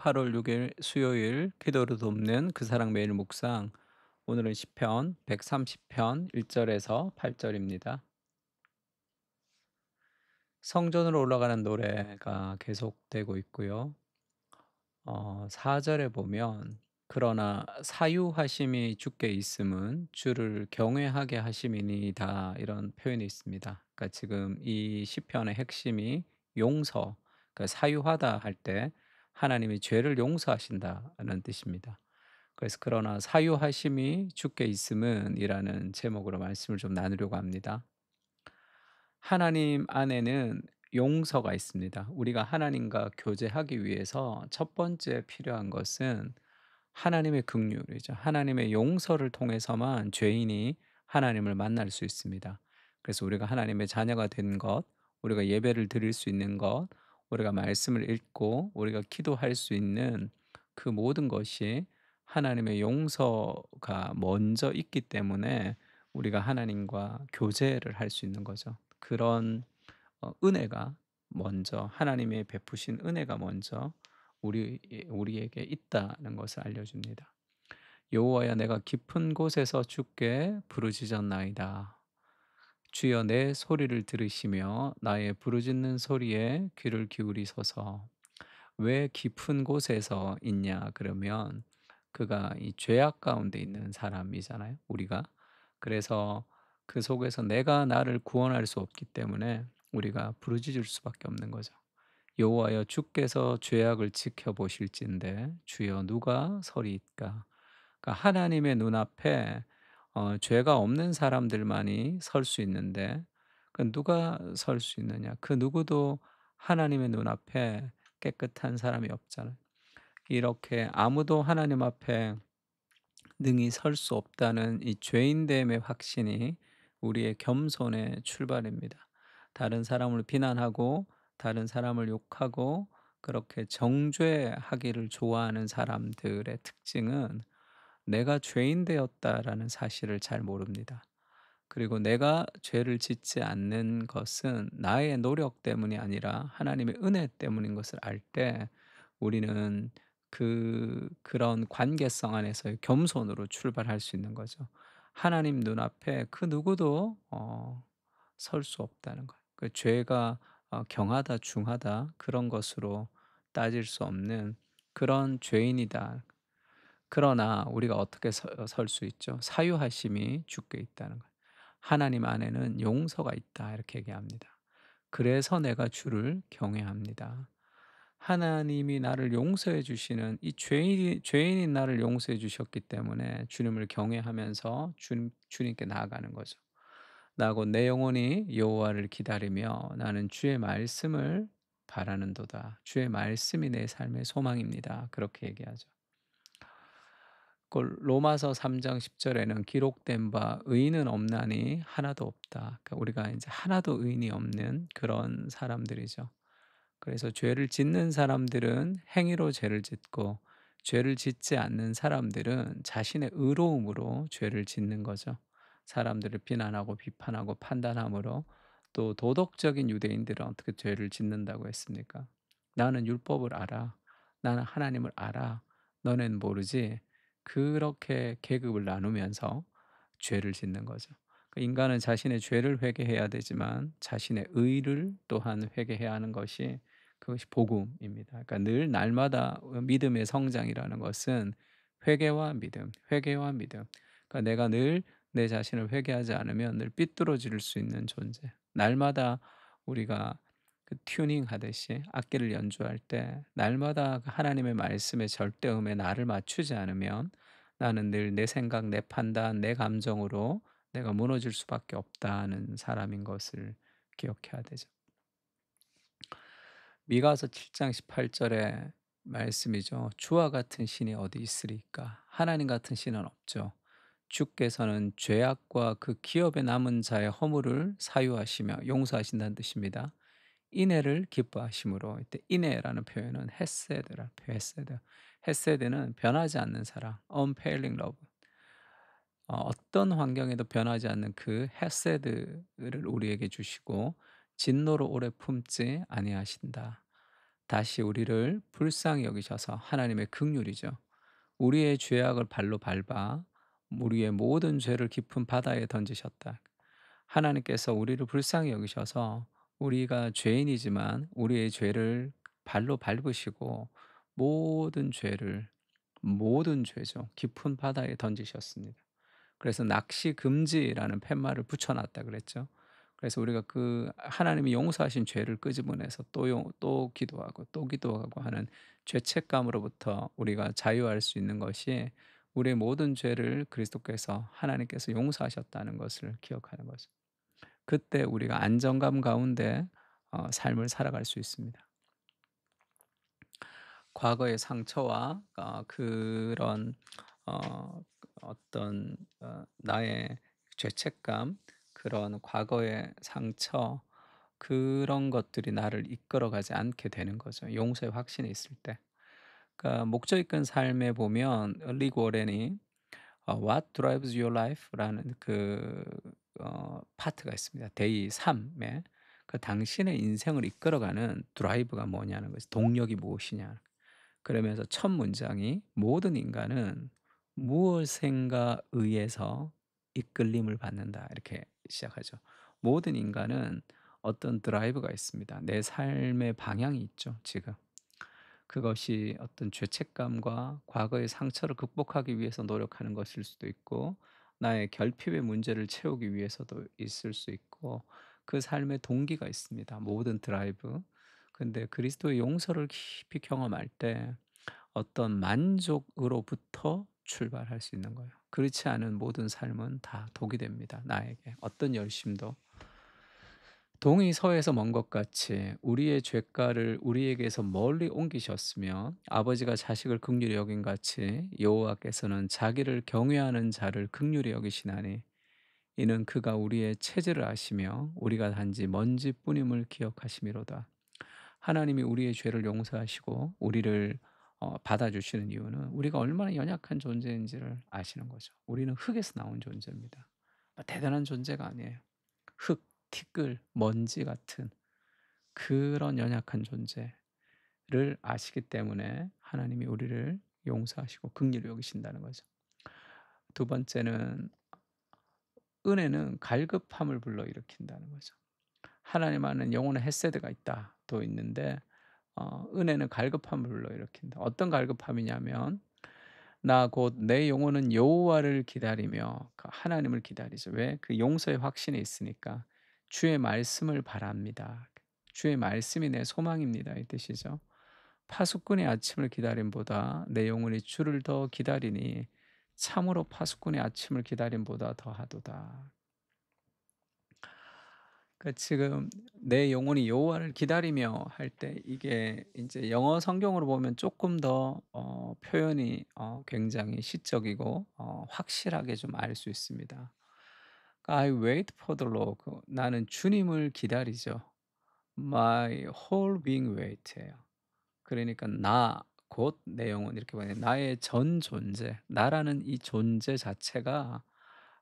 8월 6일 수요일 기도로 돕는 그 사랑 매일 묵상. 오늘은 시편 130편 1절에서 8절입니다. 성전으로 올라가는 노래가 계속되고 있고요. 4절에 보면 그러나 사유하심이 주께 있음은 주를 경외하게 하심이니이다, 이런 표현이 있습니다. 그러니까 지금 이 시편의 핵심이 용서, 그러니까 사유하다 할 때 하나님이 죄를 용서하신다는 뜻입니다. 그래서 그러나 사유하심이 주께 있음은 이라는 제목으로 말씀을 좀 나누려고 합니다. 하나님 안에는 용서가 있습니다. 우리가 하나님과 교제하기 위해서 첫 번째 필요한 것은 하나님의 긍휼이죠. 하나님의 용서를 통해서만 죄인이 하나님을 만날 수 있습니다. 그래서 우리가 하나님의 자녀가 된 것, 우리가 예배를 드릴 수 있는 것, 우리가 말씀을 읽고 우리가 기도할 수 있는 그 모든 것이 하나님의 용서가 먼저 있기 때문에 우리가 하나님과 교제를 할 수 있는 거죠. 그런 은혜가 먼저, 하나님의 베푸신 은혜가 먼저 우리에게 있다는 것을 알려줍니다. 여호와여, 내가 깊은 곳에서 주께 부르짖었나이다. 주여, 내 소리를 들으시며 나의 부르짖는 소리에 귀를 기울이소서. 왜 깊은 곳에서 있냐 그러면, 그가 이 죄악 가운데 있는 사람이잖아요, 우리가. 그래서 그 속에서 내가 나를 구원할 수 없기 때문에 우리가 부르짖을 수밖에 없는 거죠. 여호와여, 주께서 죄악을 지켜보실진데 주여 누가 서리이까. 그러니까 하나님의 눈앞에 죄가 없는 사람들만이 설 수 있는데, 그 누가 설 수 있느냐? 그 누구도 하나님의 눈앞에 깨끗한 사람이 없잖아요. 이렇게 아무도 하나님 앞에 능히 설 수 없다는 이 죄인됨의 확신이 우리의 겸손의 출발입니다. 다른 사람을 비난하고 다른 사람을 욕하고 그렇게 정죄하기를 좋아하는 사람들의 특징은 내가 죄인 되었다라는 사실을 잘 모릅니다. 그리고 내가 죄를 짓지 않는 것은 나의 노력 때문이 아니라 하나님의 은혜 때문인 것을 알 때 우리는 그런 관계성 안에서의 겸손으로 출발할 수 있는 거죠. 하나님 눈앞에 그 누구도 설 수 없다는 거예요. 그 죄가 경하다 중하다 그런 것으로 따질 수 없는 그런 죄인이다. 그러나 우리가 어떻게 설 수 있죠? 사유하심이 주께 있다는 거예요. 하나님 안에는 용서가 있다, 이렇게 얘기합니다. 그래서 내가 주를 경외합니다. 하나님이 나를 용서해 주시는 이 죄인인 나를 용서해 주셨기 때문에 주님을 경외하면서 주님께 나아가는 거죠. 나고 내 영혼이 여호와를 기다리며 나는 주의 말씀을 바라는도다. 주의 말씀이 내 삶의 소망입니다. 그렇게 얘기하죠. 그 로마서 3장 10 절에는 기록된 바 의인은 없나니 하나도 없다. 그러니까 우리가 이제 하나도 의인이 없는 그런 사람들이죠. 그래서 죄를 짓는 사람들은 행위로 죄를 짓고, 죄를 짓지 않는 사람들은 자신의 의로움으로 죄를 짓는 거죠. 사람들을 비난하고 비판하고 판단함으로. 또 도덕적인 유대인들은 어떻게 죄를 짓는다고 했습니까? 나는 율법을 알아. 나는 하나님을 알아. 너넨 모르지. 그렇게 계급을 나누면서 죄를 짓는 거죠. 그 인간은 자신의 죄를 회개해야 되지만 자신의 의를 또한 회개해야 하는 것이, 그것이 복음입니다. 그러니까 늘 날마다 믿음의 성장이라는 것은 회개와 믿음, 회개와 믿음. 그러니까 내가 늘 내 자신을 회개하지 않으면 늘 삐뚤어질 수 있는 존재. 날마다 우리가 그 튜닝 하듯이 악기를 연주할 때 날마다 그 하나님의 말씀의 절대음에 나를 맞추지 않으면 나는 늘 내 생각, 내 판단, 내 감정으로 내가 무너질 수밖에 없다는 사람인 것을 기억해야 되죠. 미가서 7장 18 절의 말씀이죠. 주와 같은 신이 어디 있으리까? 하나님 같은 신은 없죠. 주께서는 죄악과 그 기업에 남은 자의 허물을 사유하시며 용서하신다는 뜻입니다. 인애를 기뻐하심으로, 이때 인애라는 표현은 헤세드라는 표현, 헤세드. 헤세드는 변하지 않는 사랑, unfailing love. 어떤 환경에도 변하지 않는 그 헤세드를 우리에게 주시고 진노로 오래 품지 아니하신다. 다시 우리를 불쌍히 여기셔서 하나님의 긍휼이죠. 우리의 죄악을 발로 밟아 우리의 모든 죄를 깊은 바다에 던지셨다. 하나님께서 우리를 불쌍히 여기셔서 우리가 죄인이지만 우리의 죄를 발로 밟으시고 모든 죄를 모든 죄죠. 깊은 바다에 던지셨습니다. 그래서 낚시 금지라는 팻말을 붙여 놨다 그랬죠. 그래서 우리가 그 하나님이 용서하신 죄를 끄집어내서 또 기도하고 또 기도하고 하는 죄책감으로부터 우리가 자유할 수 있는 것이 우리의 모든 죄를 그리스도께서 하나님께서 용서하셨다는 것을 기억하는 거죠. 그때 우리가 안정감 가운데 삶을 살아갈 수 있습니다. 과거의 상처와 그런 어떤 나의 죄책감, 그런 과거의 상처, 그런 것들이 나를 이끌어가지 않게 되는 거죠, 용서의 확신이 있을 때. 그러니까 목적 있는 삶에 보면 리그 워렌이 What Drives Your Life라는 파트가 있습니다. 데이 3에 그 당신의 인생을 이끌어가는 드라이브가 뭐냐는 거죠. 동력이 무엇이냐. 그러면서 첫 문장이 "모든 인간은 무엇인가 의해서 이끌림을 받는다." 이렇게 시작하죠. 모든 인간은 어떤 드라이브가 있습니다. 내 삶의 방향이 있죠, 지금. 그것이 어떤 죄책감과 과거의 상처를 극복하기 위해서 노력하는 것일 수도 있고, 나의 결핍의 문제를 채우기 위해서도 있을 수 있고, 그 삶의 동기가 있습니다, 모든 드라이브. 근데 그리스도의 용서를 깊이 경험할 때 어떤 만족으로부터 출발할 수 있는 거예요. 그렇지 않은 모든 삶은 다 독이 됩니다, 나에게. 어떤 열심도. 동이 서에서 먼 것 같이 우리의 죄가를 우리에게서 멀리 옮기셨으며 아버지가 자식을 긍휼히 여긴 같이 여호와께서는 자기를 경외하는 자를 긍휼히 여기시나니 이는 그가 우리의 체질을 아시며 우리가 단지 먼지뿐임을 기억하심이로다. 하나님이 우리의 죄를 용서하시고 우리를 받아주시는 이유는 우리가 얼마나 연약한 존재인지를 아시는 거죠. 우리는 흙에서 나온 존재입니다. 대단한 존재가 아니에요. 흙, 티끌, 먼지 같은 그런 연약한 존재를 아시기 때문에 하나님이 우리를 용서하시고 긍휼히 여기신다는 거죠. 두 번째는 은혜는 갈급함을 불러일으킨다는 거죠. 하나님 안에는 영혼의 헤세드가 있다 또 있는데 은혜는 갈급함을 불러일으킨다. 어떤 갈급함이냐면 나 곧 내 영혼은 여호와를 기다리며 그 하나님을 기다리죠. 왜? 그 용서의 확신이 있으니까. 주의 말씀을 바랍니다. 주의 말씀이 내 소망입니다, 이 뜻이죠. 파수꾼의 아침을 기다림보다 내 영혼이 주를 더 기다리니 참으로 파수꾼의 아침을 기다림보다 더하도다. 그러니까 지금 "내 영혼이 여호와를 기다리며." 할 때 이게 인제 영어 성경으로 보면 쪼끔 더 표현이 굉장히 시적이고 확실하게 좀 알 수 있습니다. I wait for the Lord. 나는 주님을 기다리죠. My whole being wait예요. 그러니까 나 곧 내 영혼 이렇게 보면 나의 전 존재, 나라는 이 존재 자체가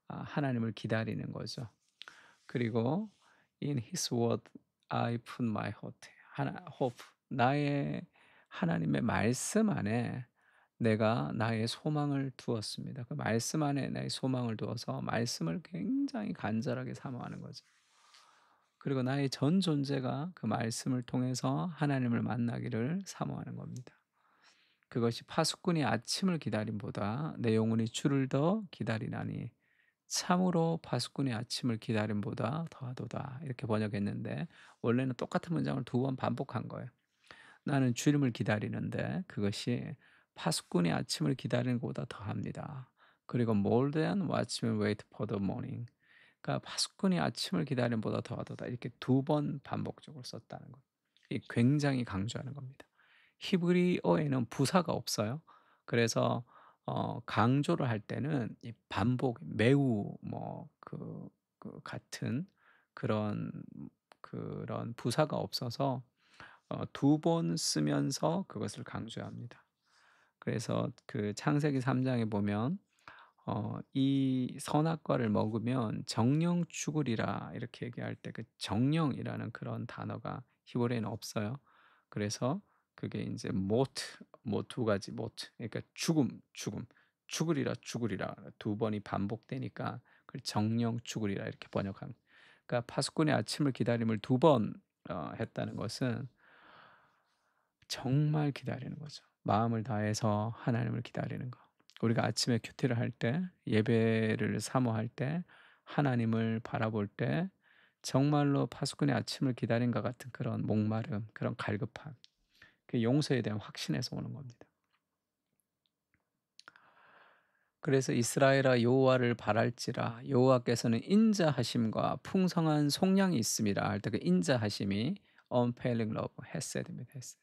하나님을 기다리는 거죠. 그리고 In His word I put my hope. hope. 나의 하나님의 말씀 안에 내가 나의 소망을 두었습니다. 그 말씀 안에 나의 소망을 두어서 말씀을 굉장히 간절하게 사모하는 거죠. 그리고 나의 전 존재가 그 말씀을 통해서 하나님을 만나기를 사모하는 겁니다. 그것이 파수꾼이 아침을 기다림보다 내 영혼이 주를 더 기다리나니 참으로 파수꾼의 아침을 기다림보다 더하도다. 이렇게 번역했는데 원래는 똑같은 문장을 두 번 반복한 거예요. 나는 주님을 기다리는데 그것이 파수꾼의 아침을 기다리는 것보다 더합니다. 그리고 more than watchmen wait for the morning. 그러니까 파수꾼이 아침을 기다림보다 더하도다. 이렇게 두 번 반복적으로 썼다는 거예요. 이 굉장히 강조하는 겁니다. 히브리어에는 부사가 없어요. 그래서 강조를 할 때는 이 반복 매우 같은 그런 부사가 없어서 두 번 쓰면서 그것을 강조합니다. 그래서 그 창세기 3 장에 보면 "이 선악과를 먹으면 정령 죽으리라." 이렇게 얘기할 때 그 정령이라는 그런 단어가 히브리어에는 없어요. 그래서 그게 인제 모트 뭐 두 가지 모트 그러니까 죽음, 죽음. 죽으리라, 죽으리라 두 번이 반복되니까 그걸 정령 죽으리라 이렇게 번역한 그러니까 파수꾼의 아침을 기다림을 두 번 했다는 것은 정말 기다리는 거죠. 마음을 다해서 하나님을 기다리는 거. 우리가 아침에 큐티를 할 때 예배를 사모할 때 하나님을 바라볼 때 정말로 파수꾼의 아침을 기다린 것 같은 그런 목마름, 그런 갈급함, 그 용서에 대한 확신에서 오는 겁니다. 그래서 이스라엘아 여호와를 바랄지라 여호와께서는 인자하심과 풍성한 속량이 있음이라 할 때 그 인자하심이 unfailing love 헤세드입니다. 헤세드.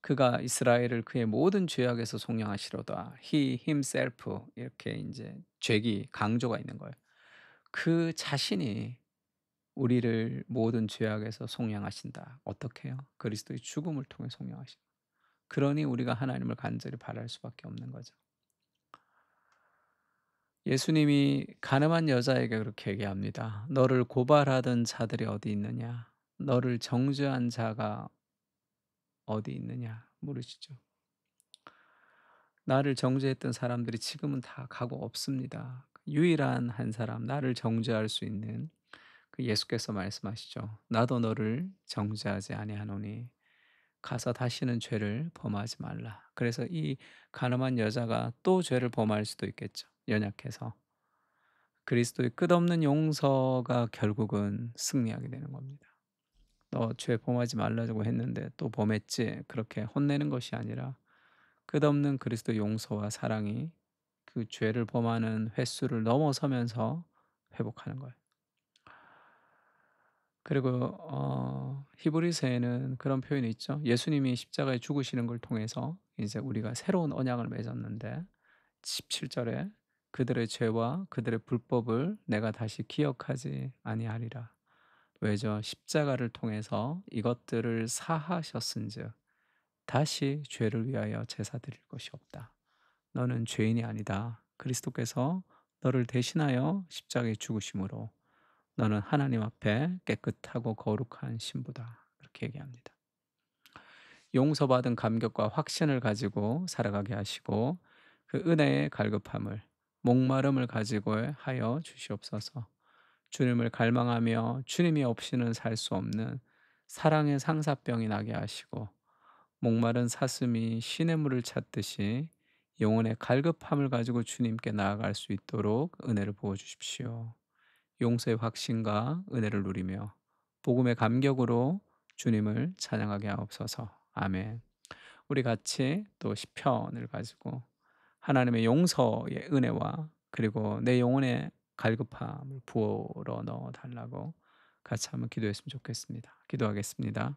그가 이스라엘을 그의 모든 죄악에서 속량하시로다. He himself 이렇게 인제 죄기 강조가 있는 거예요. 그 자신이 우리를 모든 죄악에서 속량하신다. 어떻게요? 그리스도의 죽음을 통해 속량하신. 그러니 우리가 하나님을 간절히 바랄 수밖에 없는 거죠. 예수님이 가늠한 여자에게 그렇게 얘기합니다. "너를 고발하던 자들이 어디 있느냐? 너를 정죄한 자가 어디 있느냐?" 물으시죠. 나를 정죄했던 사람들이 지금은 다 가고 없습니다. 유일한 한 사람 나를 정죄할 수 있는 그 예수께서 말씀하시죠. "나도 너를 정죄하지 아니하노니 가서 다시는 죄를 범하지 말라." 그래서 이 가늠한 여자가 또 죄를 범할 수도 있겠죠, 연약해서. 그리스도의 끝없는 용서가 결국은 승리하게 되는 겁니다. "너 죄 범하지 말라고 했는데 또 범했지." 그렇게 혼내는 것이 아니라 끝없는 그리스도의 용서와 사랑이 그 죄를 범하는 횟수를 넘어서면서 회복하는 거예요. 그리고 히브리서에는 그런 표현이 있죠. 예수님이 십자가에 죽으시는 걸 통해서 이제 우리가 새로운 언약을 맺었는데 17 절에 "그들의 죄와 그들의 불법을 내가 다시 기억하지 아니하리라." 왜죠? 십자가를 통해서 이것들을 사하셨은즉 다시 죄를 위하여 제사 드릴 것이 없다. 너는 죄인이 아니다. 그리스도께서 너를 대신하여 십자가에 죽으심으로 너는 하나님 앞에 깨끗하고 거룩한 신부다. 그렇게 얘기합니다. 용서받은 감격과 확신을 가지고 살아가게 하시고 그 은혜의 갈급함을 목마름을 가지고 하여 주시옵소서. 주님을 갈망하며 주님이 없이는 살 수 없는 사랑의 상사병이 나게 하시고 목마른 사슴이 시냇물을 찾듯이 영혼의 갈급함을 가지고 주님께 나아갈 수 있도록 은혜를 부어 주십시오. 용서의 확신과 은혜를 누리며 복음의 감격으로 주님을 찬양하게 하옵소서. 아멘. 우리 같이 또 시편을 가지고 하나님의 용서의 은혜와 그리고 내 영혼의 갈급함을 부어러 넣어 달라고 같이 한번 기도했으면 좋겠습니다. 기도하겠습니다.